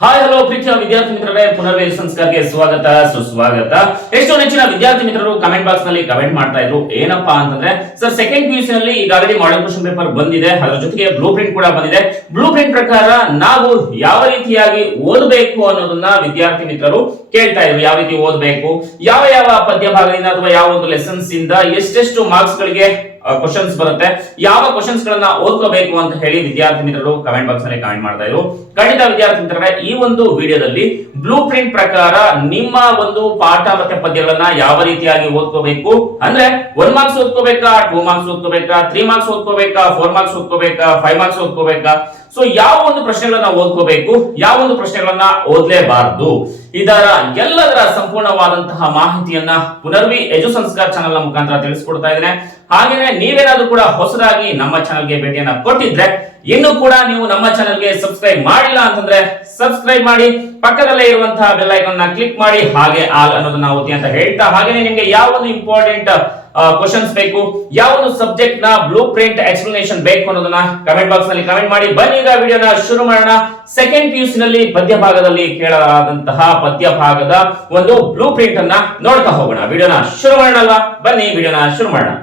Hi hello ಪ್ರೀತಿಯ ವಿದ್ಯಾರ್ಥಿ ಮಿತ್ರರೇ, ಪುನರ್ವೇದ ಸಂಸ್ಕಾರಕ್ಕೆ ಸ್ವಾಗತ ಸುಸ್ವಾಗತ. ಎಷ್ಟೋ ನೆಚ್ಚಿನ ವಿದ್ಯಾರ್ಥಿ ಮಿತ್ರರು ಕಮೆಂಟ್ ಬಾಕ್ಸ್ ನಲ್ಲಿ ಕಮೆಂಟ್ ಮಾಡ್ತಾ ಇದ್ರು. ಏನಪ್ಪಾ ಅಂತಂದ್ರೆ, ಸರ್ ಸೆಕೆಂಡ್ PUC ನಲ್ಲಿ ಈಗಾಗಲೇ ಮಾಡೆಲ್ ಕ್ವೆಶ್ಚನ್ ಪೇಪರ್ ಬಂದಿದೆ, ಅದರ ಜೊತೆಗೆ ಬ್ಲೂ ಪ್ರಿಂಟ್ ಕೂಡ ಬಂದಿದೆ. ಬ್ಲೂ ಪ್ರಿಂಟ್ ಪ್ರಕಾರ ನಾವು ಯಾವ ರೀತಿಯಾಗಿ ಓದಬೇಕು ಅನ್ನೋದನ್ನ ವಿದ್ಯಾರ್ಥಿ ಮಿತ್ರರು ಕೇಳ್ತಾ ಇದ್ರು. ಯಾವ ರೀತಿ ಓದಬೇಕು, ಯಾವ ಯಾವ ಪದ್ಯ ಭಾಗದಿಂದ ಅಥವಾ ಯಾವ ಒಂದು ಲೆಸನ್ಸ್ ಇಂದ ಎಷ್ಟೆಷ್ಟು ಮಾರ್ಕ್ಸ್ ಗಳಿಗೆ ಕ್ವಶನ್ಸ್ ಬರುತ್ತೆ, ಯಾವ ಕ್ವಶನ್ಸ್ ಗಳನ್ನ ಓದ್ಕೋಬೇಕು ಅಂತ ಹೇಳಿ ವಿದ್ಯಾರ್ಥಿ ಮಿತ್ರರು ಕಮೆಂಟ್ ಬಾಕ್ಸ್ ನಲ್ಲಿ ಕಮೆಂಟ್ ಮಾಡ್ತಾ ಇದ್ರು. ಖಂಡಿತ ವಿದ್ಯಾರ್ಥಿ ಮಿತ್ರರೇ, ಈ ಒಂದು ವಿಡಿಯೋದಲ್ಲಿ ಬ್ಲೂ ಪ್ರಿಂಟ್ ಪ್ರಕಾರ ನಿಮ್ಮ ಒಂದು ಪಾಠ ಮತ್ತೆ ಪದ್ಯಗಳನ್ನ ಯಾವ ರೀತಿಯಾಗಿ ಓದ್ಕೋಬೇಕು, ಅಂದ್ರೆ 1 ಮಾರ್ಕ್ಸ್ ಓದ್ಕೋಬೇಕಾ, 2 ಮಾರ್ಕ್ಸ್ ಓದ್ಕೋಬೇಕಾ, 3 ಮಾರ್ಕ್ಸ್ ಓದ್ಕೋಬೇಕಾ, 4 ಮಾರ್ಕ್ಸ್ ಓದ್ಕೋಬೇಕಾ, 5 ಮಾರ್ಕ್ಸ್ ಓದ್ಕೋಬೇಕಾ, ಸೊ ಯಾವ ಒಂದು ಪ್ರಶ್ನೆಗಳನ್ನ ಓದ್ಕೋಬೇಕು, ಯಾವ ಒಂದು ಪ್ರಶ್ನೆಗಳನ್ನ ಓದ್ಲೇಬಾರದು, ಇದರ ಎಲ್ಲದರ ಸಂಪೂರ್ಣವಾದಂತಹ ಮಾಹಿತಿಯನ್ನ ಪುನರ್ವಿ ಎಜು ಸಂಸ್ಕಾರ ಚಾನೆಲ್ ನ ಮುಖಾಂತರ ತಿಳಿಸ್ಕೊಡ್ತಾ ಇದ್ದೇನೆ. ಹಾಗೇನೆ ನೀವೇನಾದ್ರೂ ಕೂಡ ಹೊಸದಾಗಿ ನಮ್ಮ ಚಾನೆಲ್ಗೆ ಭೇಟಿಯನ್ನ ಕೊಟ್ಟಿದ್ರೆ, ಇನ್ನು ಕೂಡ ನೀವು ನಮ್ಮ ಚಾನೆಲ್ಗೆ ಸಬ್ಸ್ಕ್ರೈಬ್ ಮಾಡಿಲ್ಲ ಅಂತಂದ್ರೆ ಸಬ್ಸ್ಕ್ರೈಬ್ ಮಾಡಿ, ಪಕ್ಕದಲ್ಲೇ ಇರುವಂತಹ ಬೆಲ್ ಐಕಾನ್ ನ ಕ್ಲಿಕ್ ಮಾಡಿ, ಹಾಗೆ ಆಲ್ ಅನ್ನೋದನ್ನ ಒತ್ತಿ ಅಂತ ಹೇಳ್ತಾ, ಹಾಗೇನೆ ನಿಮಗೆ ಯಾವ ಒಂದು ಇಂಪಾರ್ಟೆಂಟ್ ಕ್ವಶನ್ಸ್ ಬೇಕು, ಯಾವ ಒಂದು ಸಬ್ಜೆಕ್ಟ್ ನ ಬ್ಲೂ ಪ್ರಿಂಟ್ ಎಕ್ಸ್ಪ್ಲನೇಷನ್ ಬೇಕು ಅನ್ನೋದನ್ನ ಕಮೆಂಟ್ ಬಾಕ್ಸ್ ನಲ್ಲಿ ಕಮೆಂಟ್ ಮಾಡಿ. ಬನ್ನಿ ಈಗ ವಿಡಿಯೋನ ಶುರು ಮಾಡೋಣ. ಸೆಕೆಂಡ್ PUC ನಲ್ಲಿ ಪದ್ಯ ಭಾಗದಲ್ಲಿ ಕೇಳಲಾದಂತಹ ಪದ್ಯ ಭಾಗದ ಒಂದು ಬ್ಲೂ ಪ್ರಿಂಟ್ ಅನ್ನ ನೋಡ್ತಾ ಹೋಗೋಣ. ವಿಡಿಯೋನ ಶುರು ಮಾಡೋಣ. ಬನ್ನಿ ವಿಡಿಯೋನ ಶುರು ಮಾಡೋಣ.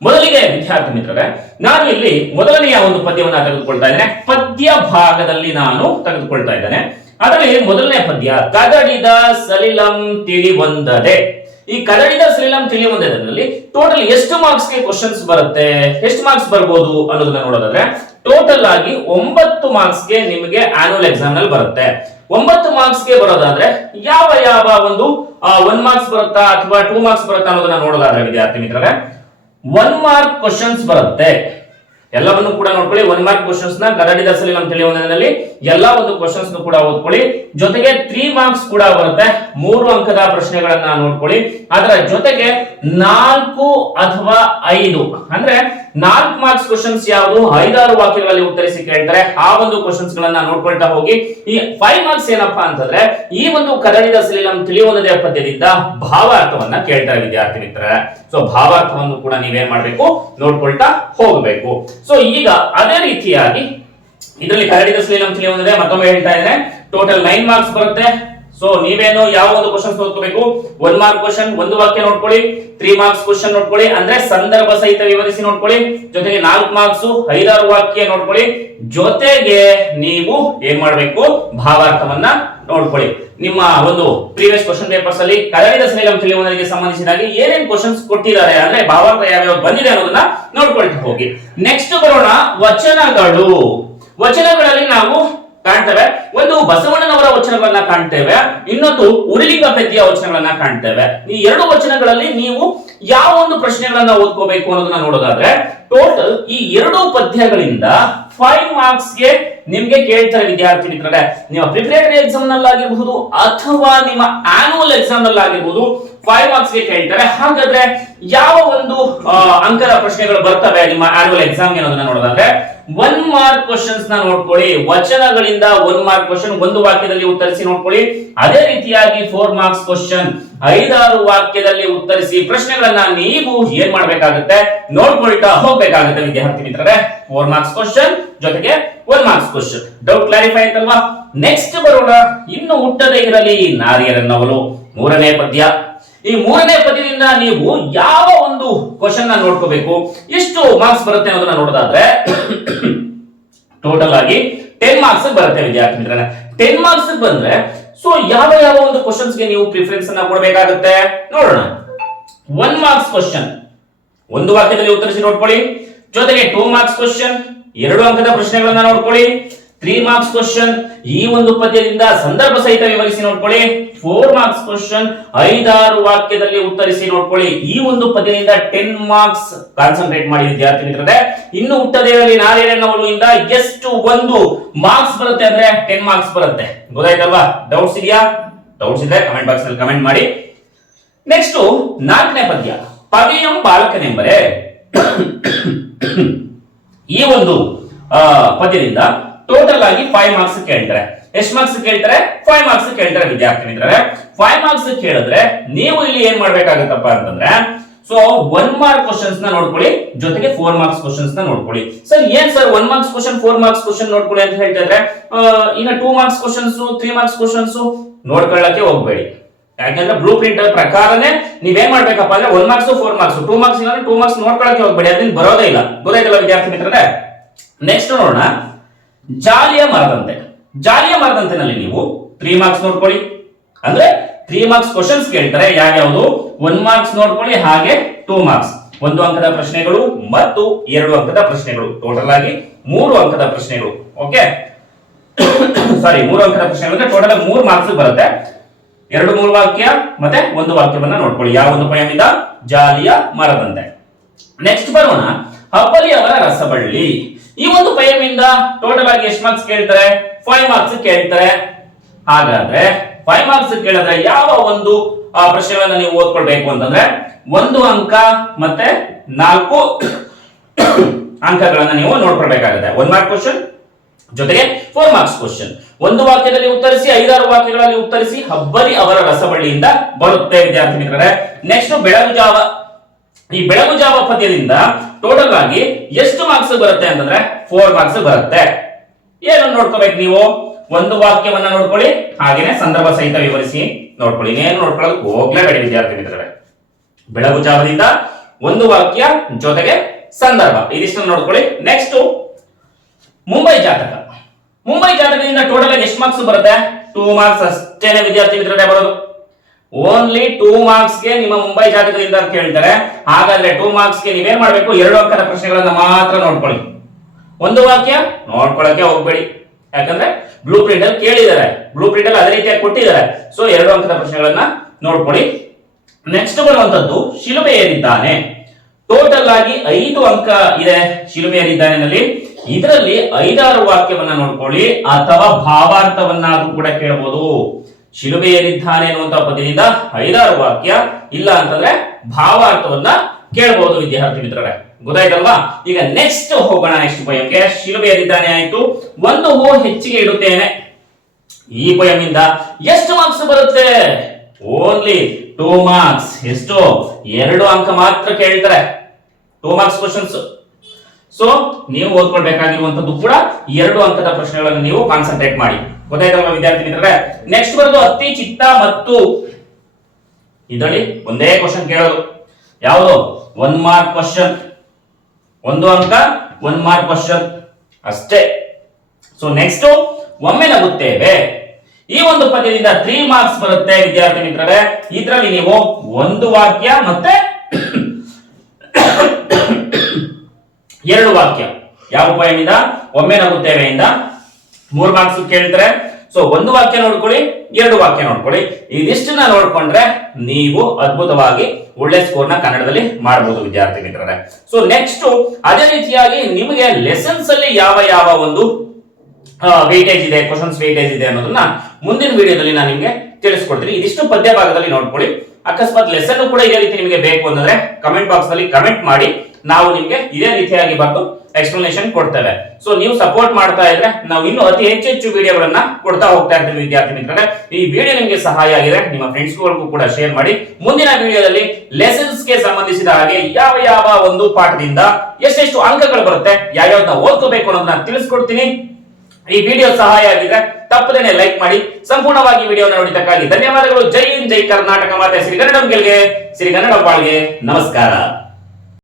ಮೊದಲಿಗೆ ವಿದ್ಯಾರ್ಥಿ ಮಿತ್ರರೇ, ನಾನು ಇಲ್ಲಿ ಮೊದಲನೆಯ ಒಂದು ಪದ್ಯವನ್ನ ತೆಗೆದುಕೊಳ್ತಾ ಇದ್ದೇನೆ. ಪದ್ಯ ಭಾಗದಲ್ಲಿ ನಾನು ತೆಗೆದುಕೊಳ್ತಾ ಇದ್ದೇನೆ. ಅದರಲ್ಲಿ ಮೊದಲನೇ ಪದ್ಯ, ಕದಡಿದ ಸಲಿಲಂ ತಿಳಿವಂದದೆ. ಈ ಕದಡಿದ ಸಲಿಲಂ ತಿಳಿವಂದದಲ್ಲಿ ಟೋಟಲ್ ಎಷ್ಟು ಮಾರ್ಕ್ಸ್ ಗೆ ಕ್ವಶನ್ಸ್ ಬರುತ್ತೆ, ಎಷ್ಟು ಮಾರ್ಕ್ಸ್ ಬರ್ಬೋದು ಅನ್ನೋದನ್ನ ನೋಡೋದಾದ್ರೆ, ಟೋಟಲ್ ಆಗಿ 9 ಮಾರ್ಕ್ಸ್ ಗೆ ನಿಮಗೆ ಆನ್ಯುವಲ್ ಎಕ್ಸಾಮ್ ನಲ್ಲಿ ಬರುತ್ತೆ. 9 ಮಾರ್ಕ್ಸ್ ಗೆ ಬರೋದಾದ್ರೆ ಯಾವ ಯಾವ ಒಂದು 1 ಮಾರ್ಕ್ಸ್ ಬರುತ್ತಾ ಅಥವಾ 2 ಮಾರ್ಕ್ಸ್ ಬರುತ್ತಾ ಅನ್ನೋದನ್ನ ನೋಡೋದಾದ್ರೆ ವಿದ್ಯಾರ್ಥಿ ಮಿತ್ರರೇ, 1 ಮಾರ್ಕ್ ಕ್ವಶನ್ಸ್ ಬರುತ್ತೆ. ಎಲ್ಲವನ್ನು ಕೂಡ ನೋಡ್ಕೊಳ್ಳಿ. 1 ಮಾರ್ಕ್ ಕ್ವಶನ್ಸ್ ನ ಕದಡಿದ ಸಲಿಲಂ ತಿಳಿವಂದದಲ್ಲಿ ಎಲ್ಲಾ ಒಂದು ಕ್ವಶನ್ಸ್ ಕೂಡ ಓದ್ಕೊಳ್ಳಿ. ಜೊತೆಗೆ 3 ಮಾರ್ಕ್ಸ್ ಕೂಡ ಬರುತ್ತೆ. 3 ಅಂಕದ ಪ್ರಶ್ನೆಗಳನ್ನ ನೋಡ್ಕೊಳ್ಳಿ. ಅದರ ಜೊತೆಗೆ 4 ಅಥವಾ 5 ಅಂದ್ರೆ 4 ಮಾರ್ಕ್ಸ್ ಕ್ವಶನ್ಸ್ ಯಾವುದು, 5-6 ವಾಕ್ಯಗಳಲ್ಲಿ ಉತ್ತರಿಸಿ ಕೇಳ್ತಾರೆ. ಆ ಒಂದು ಕ್ವಶನ್ಸ್ ಗಳನ್ನ ನೋಡ್ಕೊಳ್ತಾ ಹೋಗಿ. ಈ 5 ಮಾರ್ಕ್ಸ್ ಏನಪ್ಪಾ ಅಂತಂದ್ರೆ, ಈ ಒಂದು ಕದಡಿದ ಸಲಿಲಂ ತಿಳಿವಂದದೆ ಪದ್ಯದಿಂದ ಭಾವಾರ್ಥವನ್ನ ಕೇಳ್ತಾರೆ ವಿದ್ಯಾರ್ಥಿ ಮಿತ್ರರೇ. ಸೊ ಭಾವಾರ್ಥವನ್ನು ಕೂಡ ನೀವೇನ್ ಮಾಡ್ಬೇಕು, ನೋಡ್ಕೊಳ್ತಾ ಹೋಗಬೇಕು. ಸೊ ಈಗ ಅದೇ ರೀತಿಯಾಗಿ ಇದರಲ್ಲಿ ಕದಡಿದ ಸಲಿಲಂ ತಿಳಿವಂದದೆ ಮತ್ತೊಮ್ಮೆ ಹೇಳ್ತಾ ಇದ್ದೇನೆ, ಟೋಟಲ್ 9 ಮಾರ್ಕ್ಸ್ ಬರುತ್ತೆ. ಸೊ ನೀವೇನು ಯಾವ ಒಂದು ಕ್ವಶನ್ಸ್ ಓದ್ಕೋಬೇಕು, 1 ಮಾರ್ಕ್ ಕ್ವಶನ್, 1 ವಾಕ್ಯ ನೋಡ್ಕೊಳ್ಳಿ. 3 ಮಾರ್ಕ್ಸ್ ಕ್ವಶನ್ ನೋಡ್ಕೊಳ್ಳಿ, ಅಂದ್ರೆ ಸಂದರ್ಭ ಸಹಿತ ವಿವರಿಸಿ ನೋಡ್ಕೊಳ್ಳಿ. ಜೊತೆಗೆ 4 ಮಾರ್ಕ್ಸ್, 5-6 ವಾಕ್ಯ ನೋಡ್ಕೊಳ್ಳಿ. ಜೊತೆಗೆ ನೀವು ಏನ್ ಮಾಡ್ಬೇಕು, ಭಾವಾರ್ಥವನ್ನ ನೋಡ್ಕೊಳ್ಳಿ. ನಿಮ್ಮ ಒಂದು ಪ್ರೀವಿಯಸ್ ಕ್ವಶನ್ ಪೇಪರ್ಸ್ ಅಲ್ಲಿ ಕದಡಿದ ಸಲಿಲಂ ತಿಳಿಯುವುದಕ್ಕೆ ಸಂಬಂಧಿಸಿದಾಗಿ ಏನೇನ್ ಕ್ವಶನ್ಸ್ ಕೊಟ್ಟಿದ್ದಾರೆ, ಅಂದ್ರೆ ಭಾವಾರ್ಥ ಯಾವ್ಯಾವ ಬಂದಿದೆ ಅನ್ನೋದನ್ನ ನೋಡ್ಕೊಳ್ತಾ ಹೋಗಿ. ನೆಕ್ಸ್ಟ್ ಬರೋಣ ವಚನಗಳು. ವಚನಗಳಲ್ಲಿ ನಾವು ಕಾಣ್ತೇವೆ, ಒಂದು ಬಸವಣ್ಣನವರ ವಚನಗಳನ್ನ ಕಾಣ್ತೇವೆ, ಇನ್ನೊಂದು ಉರಿಲಿಂಗ ಪೆದ್ದಿಯ ವಚನಗಳನ್ನ ಕಾಣ್ತೇವೆ. ಈ 2 ವಚನಗಳಲ್ಲಿ ನೀವು ಯಾವ ಒಂದು ಪ್ರಶ್ನೆಗಳನ್ನ ಓದ್ಕೋಬೇಕು ಅನ್ನೋದನ್ನ ನೋಡೋದಾದ್ರೆ, ಟೋಟಲ್ ಈ 2 ಪದ್ಯಗಳಿಂದ 5 ಮಾರ್ಕ್ಸ್ ಗೆ ನಿಮ್ಗೆ ಕೇಳ್ತಾರೆ ವಿದ್ಯಾರ್ಥಿ ಮಿತ್ರರೇ. ನಿಮ್ಮ ಪ್ರಿಪರೇಟರಿ ಎಕ್ಸಾಮ್ ನಲ್ಲಾಗಿರಬಹುದು ಅಥವಾ ನಿಮ್ಮ ಆನ್ಯುವಲ್ ಎಕ್ಸಾಮ್ ನಲ್ಲಾಗಿರಬಹುದು 5 ಮಾರ್ಕ್ಸ್ ಗೆ ಕೇಳ್ತಾರೆ. ಹಾಗಾದ್ರೆ ಯಾವ ಒಂದು ಅಂಕದ ಪ್ರಶ್ನೆಗಳು ಬರ್ತವೆ ನಿಮ್ಮ ಆನ್ಯುವಲ್ ಎಕ್ಸಾಮ್ ಅನ್ನೋದನ್ನ ನೋಡೋದಾದ್ರೆ, 1 ಮಾರ್ಕ್ ಕ್ವಶನ್ಸ್ ನ ನೋಡ್ಕೊಳ್ಳಿ. ವಚನಗಳಿಂದ 1 ಮಾರ್ಕ್ ಕ್ವಶನ್ 1 ವಾಕ್ಯದಲ್ಲಿ ಉತ್ತರಿಸಿ ನೋಡ್ಕೊಳ್ಳಿ. ಅದೇ ರೀತಿಯಾಗಿ 4 ಮಾರ್ಕ್ಸ್ ಕ್ವಶನ್ 5-6 ವಾಕ್ಯದಲ್ಲಿ ಉತ್ತರಿಸಿ ಪ್ರಶ್ನೆಗಳನ್ನ ನೀವು ಏನ್ ಮಾಡ್ಬೇಕಾಗುತ್ತೆ, ನೋಡ್ಕೊಳ್ತಾ ಹೋಗ್ಬೇಕಾಗುತ್ತೆ ವಿದ್ಯಾರ್ಥಿ ಮಿತ್ರರೇ. 4 ಮಾರ್ಕ್ಸ್ ಕ್ವಶನ್ ಜೊತೆಗೆ 1 ಮಾರ್ಕ್ಸ್ ಕ್ವಶನ್. ಡೌಟ್ ಕ್ಲಾರಿಫೈ ಆಯ್ತಲ್ವಾ? ನೆಕ್ಸ್ಟ್ ಬರೋಣ, ಇನ್ನು ಹುಟ್ಟದೇ ಇರಲಿ ನಾರಿಯರನ್ನವಳು, 3ನೇ ಪದ್ಯ. ಈ 3ನೇ ಪದ್ಯದಿಂದ ನೀವು ಯಾವ ಒಂದು ಕ್ವಶನ್ ನ ನೋಡ್ಕೋಬೇಕು, ಎಷ್ಟು ಮಾರ್ಕ್ಸ್ ಬರುತ್ತೆ ಅನ್ನೋದನ್ನ ನೋಡೋದಾದ್ರೆ, ಟೋಟಲ್ ಆಗಿ 10 ಮಾರ್ಕ್ಸ್ ಬರುತ್ತೆ ವಿದ್ಯಾರ್ಥಿ ಮಿತ್ರರೇ. 10 ಮಾರ್ಕ್ಸ್ ಬಂದ್ರೆ ಸೊ ಯಾವ ಯಾವ ಒಂದು ಕ್ವಶನ್ಸ್ ಗೆ ನೀವು ಪ್ರಿಫರೆನ್ಸ್ ಅನ್ನ ಕೊಡಬೇಕಾಗುತ್ತೆ ನೋಡೋಣ. 1 ಮಾರ್ಕ್ಸ್ ಕ್ವಶನ್ 1 ವಾಕ್ಯದಲ್ಲಿ ಉತ್ತರಿಸಿ ನೋಡ್ಕೊಳ್ಳಿ. ಜೊತೆಗೆ 2 ಮಾರ್ಕ್ಸ್ ಕ್ವಶನ್ 2 ಅಂಕದ ಪ್ರಶ್ನೆಗಳನ್ನ ನೋಡ್ಕೊಳ್ಳಿ. 3 ಮಾರ್ಕ್ಸ್ ಕ್ವಶನ್ ಈ ಒಂದು ಪದ್ಯದಿಂದ ಸಂದರ್ಭ ಸಹಿತ ವಿವರಿಸಿ ನೋಡ್ಕೊಳ್ಳಿ. 4 ಮಾರ್ಕ್ಸ್ ಕ್ವಶನ್ 5-6 ವಾಕ್ಯದಲ್ಲಿ ಉತ್ತರಿಸಿ ನೋಡ್ಕೊಳ್ಳಿ. ಈ ಒಂದು ಪದ್ಯದಿಂದ 10 ಮಾರ್ಕ್ಸ್ ಕಾನ್ಸಂಟ್ರೇಟ್ ಮಾಡಿ ವಿದ್ಯಾರ್ಥಿ ಮಿತ್ರರೇ. ಇನ್ನು ಹುಟ್ಟದೇ ಇರಲಿ ನಾರಿಯರನ್ನವಳು ಇಂದ ಎಷ್ಟು ಒಂದು ಮಾರ್ಕ್ಸ್ ಬರುತ್ತೆ ಅಂದ್ರೆ 10 ಮಾರ್ಕ್ಸ್ ಬರುತ್ತೆ. ಗೊತ್ತಾಯ್ತಲ್ವಾ? ಡೌಟ್ಸ್ ಇದೆಯಾ? ಡೌಟ್ಸ್ ಇದ್ರೆ ಕಮೆಂಟ್ ಬಾಕ್ಸ್ ಅಲ್ಲಿ ಕಮೆಂಟ್ ಮಾಡಿ. ನೆಕ್ಸ್ಟ್ 4ನೇ ಪದ್ಯ, ಪವಿಯಂ ಬಾಲಕನೆಂಬರೆ. ಈ ಒಂದು ಪದ್ಯದಿಂದ ಟೋಟಲ್ ಆಗಿ 5 ಮಾರ್ಕ್ಸ್ ಕೇಳ್ತಾರೆ. ಎಷ್ಟು ಮಾರ್ಕ್ಸ್ ಕೇಳ್ತಾರೆ? 5 ಮಾರ್ಕ್ಸ್ ಕೇಳ್ತಾರೆ ವಿದ್ಯಾರ್ಥಿ ಮಿತ್ರರೇ. 5 ಮಾರ್ಕ್ಸ್ ಕೇಳಿದ್ರೆ ನೀವು ಇಲ್ಲಿ ಏನ್ ಮಾಡ್ಬೇಕಾಗತ್ತಪ್ಪ ಅಂತಂದ್ರೆ, ಸೊ 1 ಮಾರ್ಕ್ ಕ್ವಶನ್ಸ್ ನ ನೋಡ್ಕೊಳ್ಳಿ, ಜೊತೆಗೆ 4 ಮಾರ್ಕ್ಸ್ ಕ್ವಶನ್ಸ್ ನ ನೋಡ್ಕೊಳ್ಳಿ. ಸರ್ ಏನ್ sir 1 marks question 4 marks question ನೋಡ್ಕೊಳ್ಳಿ ಅಂತ ಹೇಳ್ತಾ ಇದ್ರೆ, ಇನ್ನ 2 ಮಾರ್ಕ್ಸ್ ಕ್ವಶನ್ಸ್ 3 ಮಾರ್ಕ್ಸ್ ಕ್ವಶನ್ಸ್ ನೋಡ್ಕೊಳ್ಳಕ್ಕೆ ಹೋಗ್ಬೇಡಿ. ಯಾಕಂದ್ರೆ ಬ್ಲೂ ಪ್ರಿಂಟ್ ಪ್ರಕಾರನೇ ನೀವೇನ್ ಮಾಡ್ಬೇಕಪ್ಪ ಅಂದ್ರೆ 1 ಮಾರ್ಕ್ಸ್ 4 ಮಾರ್ಕ್ಸ್ 2 ಮಾರ್ಕ್ಸ್ ಇಲ್ಲ 2 ಮಾರ್ಕ್ಸ್ ನೋಡ್ಕೊಳ್ಳಕ್ಕೆ ಹೋಗ್ಬೇಡಿ, ಅದನ್ನ ಬರೋದೇ ಇಲ್ಲ. ಗೊತ್ತಾಯ್ತಲ್ಲ ವಿದ್ಯಾರ್ಥಿ ಮಿತ್ರರೇ. ನೆಕ್ಸ್ಟ್ ನೋಡೋಣ, ಜಾಲಿಯ ಮರದಂತೆ. ಜಾಲಿಯ ಮರದಂತೆನಲ್ಲಿ ನೀವು 3 ಮಾರ್ಕ್ಸ್ ನೋಡ್ಕೊಳ್ಳಿ, ಅಂದ್ರೆ 3 ಮಾರ್ಕ್ಸ್ ಕ್ವಶನ್ಸ್ ಕೇಳ್ತಾರೆ. ಯಾವ್ಯಾವುದು 1 ಮಾರ್ಕ್ಸ್ ನೋಡ್ಕೊಳ್ಳಿ, ಹಾಗೆ 2 ಮಾರ್ಕ್ಸ್ 1 ಅಂಕದ ಪ್ರಶ್ನೆಗಳು ಮತ್ತು 2 ಅಂಕದ ಪ್ರಶ್ನೆಗಳು, ಟೋಟಲ್ ಆಗಿ 3 ಅಂಕದ ಪ್ರಶ್ನೆಗಳು. ಓಕೆ ಸಾರಿ 3 ಅಂಕದ ಪ್ರಶ್ನೆಗಳು ಅಂದ್ರೆ ಟೋಟಲ್ 3 ಮಾರ್ಕ್ಸ್ ಬರುತ್ತೆ. 2 ವಾಕ್ಯ ಮತ್ತೆ 1 ವಾಕ್ಯವನ್ನ ನೋಡ್ಕೊಳ್ಳಿ. ಯಾವ ಒಂದು ಪಯಮಿಂದ? ಜಾಲಿಯ ಮರದಂತೆ. ನೆಕ್ಸ್ಟ್ ಬರೋಣ, ಹಬ್ಬಲಿ ಅವರ ರಸಬಳ್ಳಿ. ಈ ಒಂದು ಪಯಮಿಂದ ಟೋಟಲ್ ಆಗಿ ಎಷ್ಟು ಮಾರ್ಕ್ಸ್ ಕೇಳ್ತಾರೆ? 5 ಮಾರ್ಕ್ಸ್ ಕೇಳ್ತಾರೆ. ಹಾಗಾದ್ರೆ 5 ಮಾರ್ಕ್ಸ್ ಕೇಳಿದ್ರೆ ಯಾವ ಒಂದು ಪ್ರಶ್ನೆಗಳನ್ನ ನೀವು ಓದ್ಕೊಳ್ಬೇಕು ಅಂತಂದ್ರೆ 1 ಅಂಕ ಮತ್ತೆ 4 ಅಂಕಗಳನ್ನ ನೀವು ನೋಡ್ಕೊಳ್ಬೇಕಾಗುತ್ತೆ. 1 ಮಾರ್ಕ್ ಕ್ವಶನ್ ಜೊತೆಗೆ 4 ಮಾರ್ಕ್ಸ್ ಕ್ವಶನ್. 1 ವಾಕ್ಯದಲ್ಲಿ ಉತ್ತರಿಸಿ, 5-6 ವಾಕ್ಯಗಳಲ್ಲಿ ಉತ್ತರಿಸಿ. ಹಬ್ಬಲಿ ಅವರ ರಸಬಳ್ಳಿಯಿಂದ ಬರುತ್ತೆ ವಿದ್ಯಾರ್ಥಿ ಮಿತ್ರರೇ. ನೆಕ್ಸ್ಟ್ ಬೆಳಗು ಜಾವ. ಈ ಬೆಳಗು ಜಾವ ಪದ್ಯದಿಂದ ಟೋಟಲ್ ಆಗಿ ಎಷ್ಟು ಮಾರ್ಕ್ಸ್ ಬರುತ್ತೆ ಅಂತಂದ್ರೆ 4 ಮಾರ್ಕ್ಸ್ ಬರುತ್ತೆ. ಏನು ನೋಡ್ಕೋಬೇಕು ನೀವು? 1 ವಾಕ್ಯವನ್ನ ನೋಡ್ಕೊಳ್ಳಿ, ಹಾಗೇನೆ ಸಂದರ್ಭ ಸಹಿತ ವಿವರಿಸಿ ನೋಡ್ಕೊಳ್ಳಿ. ಇನ್ನೇನು ನೋಡ್ಕೊಳ್ಳೋದಕ್ಕೆ ಹೋಗ್ಲೇಬೇಡಿ ವಿದ್ಯಾರ್ಥಿ ಮಿತ್ರರೇ. ಬೆಳಗು ಜಾವದಿಂದ 1 ವಾಕ್ಯ ಜೊತೆಗೆ ಸಂದರ್ಭ, ಇದಿಷ್ಟನ್ನು ನೋಡ್ಕೊಳ್ಳಿ. ನೆಕ್ಸ್ಟ್ ಮುಂಬೈ ಜಾತಕ. ಮುಂಬೈ ಜಾತಕದಿಂದ ಟೋಟಲ್ ಆಗಿ ಎಷ್ಟು ಮಾರ್ಕ್ಸ್ ಬರುತ್ತೆ? 2 ಮಾರ್ಕ್ಸ್ ಅಷ್ಟೇನೆ ವಿದ್ಯಾರ್ಥಿ ಮಿತ್ರರೇ ಬರೋದು. ಓನ್ಲಿ 2 ಮಾರ್ಕ್ಸ್ ಗೆ ನಿಮ್ಮ ಮುಂಬೈ ಜಾತಕದಿಂದ ಕೇಳ್ತಾರೆ. ಹಾಗಾದ್ರೆ 2 ಮಾರ್ಕ್ಸ್ ಗೆ ನೀವೇನ್ ಮಾಡ್ಬೇಕು? 2 ಅಂಕದ ಪ್ರಶ್ನೆಗಳನ್ನ ಮಾತ್ರ ನೋಡ್ಕೊಳ್ಳಿ. 1 ವಾಕ್ಯ ನೋಡ್ಕೊಳ್ಳಕ್ಕೆ ಹೋಗ್ಬೇಡಿ, ಯಾಕಂದ್ರೆ ಬ್ಲೂ ಪ್ರಿಂಟ್ ಅಲ್ಲಿ ಕೇಳಿದ್ದಾರೆ, ಬ್ಲೂ ಪ್ರಿಂಟ್ ಅಲ್ಲಿ ಅದೇ ರೀತಿಯಾಗಿ ಕೊಟ್ಟಿದ್ದಾರೆ. ಸೊ 2 ಅಂಕದ ಪ್ರಶ್ನೆಗಳನ್ನ ನೋಡ್ಕೊಳ್ಳಿ. ನೆಕ್ಸ್ಟ್ ಬರುವಂತದ್ದು ಶಿಲುಬೆ ಏರಿದ್ದಾನೆ. ಟೋಟಲ್ ಆಗಿ 5 ಅಂಕ ಇದೆ ಶಿಲುಬೆ ಏರಿದ್ದಾನೆನಲ್ಲಿ. ಇದರಲ್ಲಿ 5-6 ವಾಕ್ಯವನ್ನ ನೋಡ್ಕೊಳ್ಳಿ, ಅಥವಾ ಭಾವಾರ್ಥವನ್ನಾದ್ರೂ ಕೂಡ ಕೇಳಬಹುದು. ಶಿಲುಬೆ ಏರಿದ್ದಾನೆ ಅನ್ನುವಂತಹ ಪದ್ಯದಿಂದ 5-6 ವಾಕ್ಯ, ಇಲ್ಲ ಅಂತಂದ್ರೆ ಭಾವಾರ್ಥವನ್ನ ಕೇಳಬಹುದು ವಿದ್ಯಾರ್ಥಿ ಮಿತ್ರರೇ. ಗೊತ್ತಾಯ್ತಲ್ವಾ? ಈಗ ನೆಕ್ಸ್ಟ್ ಹೋಗೋಣ. ನೆಕ್ಸ್ಟ್ ಪೊಯಂಗೆ ಶಿಲುಬೆ ಏರಿದ್ದಾನೆ ಆಯ್ತು. 1 ಹೋ ಹೆಚ್ಚಿಗೆ ಇಡುತ್ತೇನೆ. ಈ ಪೊಯಮಿಂದ ಎಷ್ಟು ಮಾರ್ಕ್ಸ್ ಬರುತ್ತೆ? Only 2 marks. ಎಷ್ಟು? 2 ಅಂಕ ಮಾತ್ರ ಕೇಳ್ತಾರೆ. 2 ಮಾರ್ಕ್ಸ್ ಕ್ವಶನ್ಸ್. ಸೊ ನೀವು ಓದ್ಕೊಳ್ಬೇಕಾಗಿರುವಂತದ್ದು ಕೂಡ 2 ಅಂಕದ ಪ್ರಶ್ನೆಗಳನ್ನು ನೀವು ಕಾನ್ಸಂಟ್ರೇಟ್ ಮಾಡಿ. ಗೊತ್ತಾಯ್ತಲ್ವಾ ವಿದ್ಯಾರ್ಥಿ ಮಿತ್ರರೇ? ನೆಕ್ಸ್ಟ್ ಬರೋದು ಅತಿ ಚಿತ್ತ ಮತ್ತು. ಇದರಲ್ಲಿ ಒಂದೇ ಕ್ವಶನ್ ಕೇಳೋದು. ಯಾವುದು? 1 ಮಾರ್ಕ್ ಕ್ವಶನ್. 1 ಅಂಕ 1 ಮಾರ್ಕ್ ಕ್ವಶನ್ ಅಷ್ಟೇ. ಸೊ ನೆಕ್ಸ್ಟ್ ಒಮ್ಮೆ ನಗುತ್ತೇವೆ. ಈ ಒಂದು ಪದ್ಯದಿಂದ 3 ಮಾರ್ಕ್ಸ್ ಬರುತ್ತೆ ವಿದ್ಯಾರ್ಥಿ ಮಿತ್ರರೇ. ಇದರಲ್ಲಿ ನೀವು 1 ವಾಕ್ಯ ಮತ್ತೆ 2 ವಾಕ್ಯ. ಯಾವ ಪಯಮಿಂದ? ಒಮ್ಮೆ ನಗುತ್ತೇವೆ ಇಂದ 3 ಮಾರ್ಕ್ಸ್ ಕೇಳ್ತಾರೆ. ಸೊ 1 ವಾಕ್ಯ ನೋಡ್ಕೊಳ್ಳಿ, 2 ವಾಕ್ಯ ನೋಡ್ಕೊಳ್ಳಿ. ಇದಿಷ್ಟನ್ನ ನೋಡ್ಕೊಂಡ್ರೆ ನೀವು ಅದ್ಭುತವಾಗಿ ಒಳ್ಳೆ ಸ್ಕೋರ್ ನ ಕನ್ನಡದಲ್ಲಿ ಮಾಡಬಹುದು ವಿದ್ಯಾರ್ಥಿ ಮಿತ್ರರೇ. ಸೊ ನೆಕ್ಸ್ಟ್ ಅದೇ ರೀತಿಯಾಗಿ ನಿಮಗೆ ಲೆಸನ್ಸ್ ಅಲ್ಲಿ ಯಾವ ಯಾವ ಒಂದು ವೇಟೇಜ್ ಇದೆ, ಕ್ವಶನ್ಸ್ ವೇಟೇಜ್ ಇದೆ ಅನ್ನೋದನ್ನ ಮುಂದಿನ ವಿಡಿಯೋದಲ್ಲಿ ನಾನು ನಿಮಗೆ ತಿಳಿಸ್ಕೊಡ್ತೀನಿ. ಇದಿಷ್ಟು ಪದ್ಯ ಭಾಗದಲ್ಲಿ ನೋಡ್ಕೊಳ್ಳಿ. ಅಕಸ್ಮಾತ್ ಲೆಸನ್ ಕೂಡ ಇದೇ ರೀತಿ ನಿಮಗೆ ಬೇಕು ಅಂತಂದ್ರೆ ಕಮೆಂಟ್ ಬಾಕ್ಸ್ ನಲ್ಲಿ ಕಮೆಂಟ್ ಮಾಡಿ, ನಾವು ನಿಮಗೆ ಇದೇ ರೀತಿಯಾಗಿ ಬರೆದು ಎಕ್ಸ್ಪ್ಲನೇಷನ್ ಕೊಡ್ತೇವೆ. ಸೊ ನೀವು ಸಪೋರ್ಟ್ ಮಾಡ್ತಾ ಇದ್ರೆ ನಾವು ಇನ್ನೂ ಅತಿ ಹೆಚ್ಚು ವಿಡಿಯೋಗಳನ್ನ ಕೊಡ್ತಾ ಹೋಗ್ತಾ ಇರ್ತೀವಿ ವಿದ್ಯಾರ್ಥಿ ಮಿತ್ರರೇ. ಈ ವಿಡಿಯೋ ನಿಮಗೆ ಸಹಾಯ ಆಗಿದೆ, ನಿಮ್ಮ ಫ್ರೆಂಡ್ಸ್ ಗಳಿಗೂ ಕೂಡ ಶೇರ್ ಮಾಡಿ. ಮುಂದಿನ ವಿಡಿಯೋದಲ್ಲಿ ಲೆಸನ್ಸ್ ಗೆ ಸಂಬಂಧಿಸಿದ ಹಾಗೆ ಯಾವ ಯಾವ ಒಂದು ಪಾಠದಿಂದ ಎಷ್ಟೆಷ್ಟು ಅಂಕಗಳು ಬರುತ್ತೆ, ಯಾವ್ಯಾವ್ದನ್ನ ಓದ್ಕೋಬೇಕು ಅನ್ನೋದನ್ನ ತಿಳಿಸ್ಕೊಡ್ತೀನಿ. ಈ ವಿಡಿಯೋ ಸಹಾಯ ಆಗಿದ್ರೆ ತಪ್ಪದೇನೆ ಲೈಕ್ ಮಾಡಿ. ಸಂಪೂರ್ಣವಾಗಿ ವಿಡಿಯೋನ ನೋಡಿದ್ದಕ್ಕಾಗಿ ಧನ್ಯವಾದಗಳು. ಜೈ ಹಿಂದ್, ಜೈ ಕರ್ನಾಟಕ ಮಾತೆ, ಶ್ರೀ ಕನ್ನಡಂ ಗೆಲ್ಗೆ, ಶ್ರೀ ಕನ್ನಡ ಬಾಳ್ಗೆ. ನಮಸ್ಕಾರ.